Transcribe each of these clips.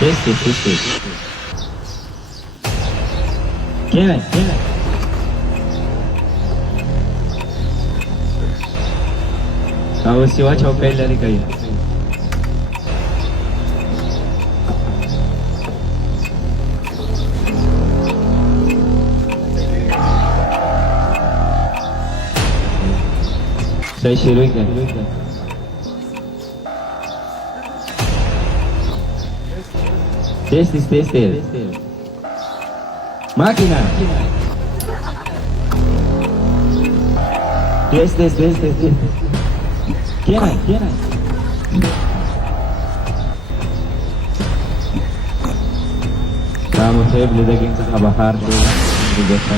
This. Kevin. Usiwache upele alikai. Sai shiruka. This. Máquina. This. ¿Quién hay? Vamos, boleh kita trabajar di desa.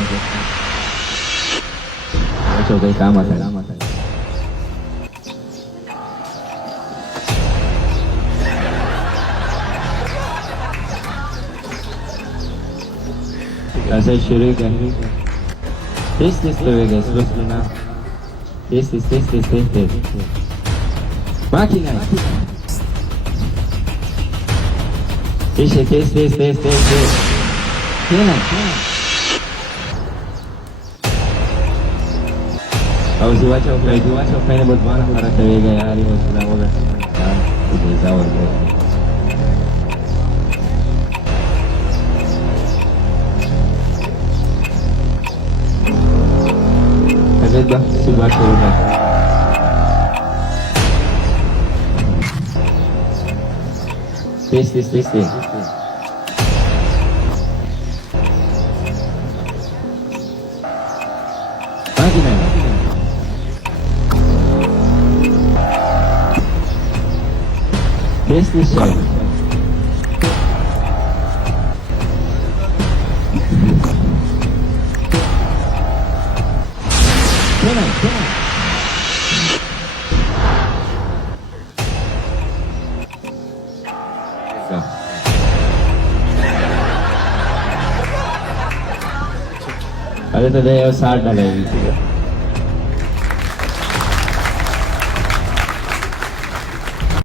Coba kamar. Saya शुरू कर this guys look now this máquina this Kena kalau si wacha ini buat mana para tewega ya hari sudah udah ini jauh Agenda sebelah rumah. This. Máquina. This show. अरे तो दे 60 डालेगी